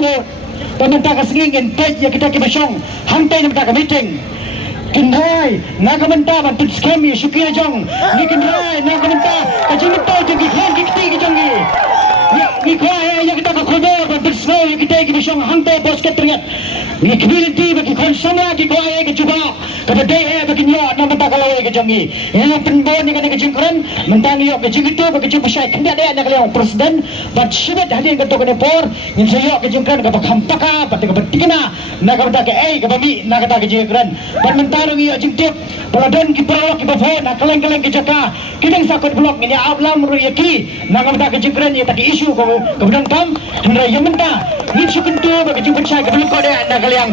to pemerintah kesengingin tet ya kita kibasong hantai pemerintah ke meeting kinhai na kementah bantu skemi syukia jong ni kinhai na kementah kajimito jeng kikhen kikti jong ni kuai ya kita ke khobor bantu snow ya kita kibasong hantai bos ketringat ni community bagi konsumlah ki kuai ke cuba kepada bagi nyok na mentah kalau ke jong ni yang penbon ni kan ke jengkran mentang yok ke jengito bagi cuba syai kendak dia nak leong presiden bat syibet hadin ke tokone por ngin sayok ke jengkran ke bakampaka bat ke betikna na ka ke ke bami na kata ke jengkran bat mentarung yok jengtip peladon ki pro ki bafo na keleng-keleng ke jaka kideng sakut blok ni ablam ruyaki na ka ke jengkran ya tak isu ke bedang tam kendra yang mentah ni syukuntu bagi cuba syai ke blok dia na kaliang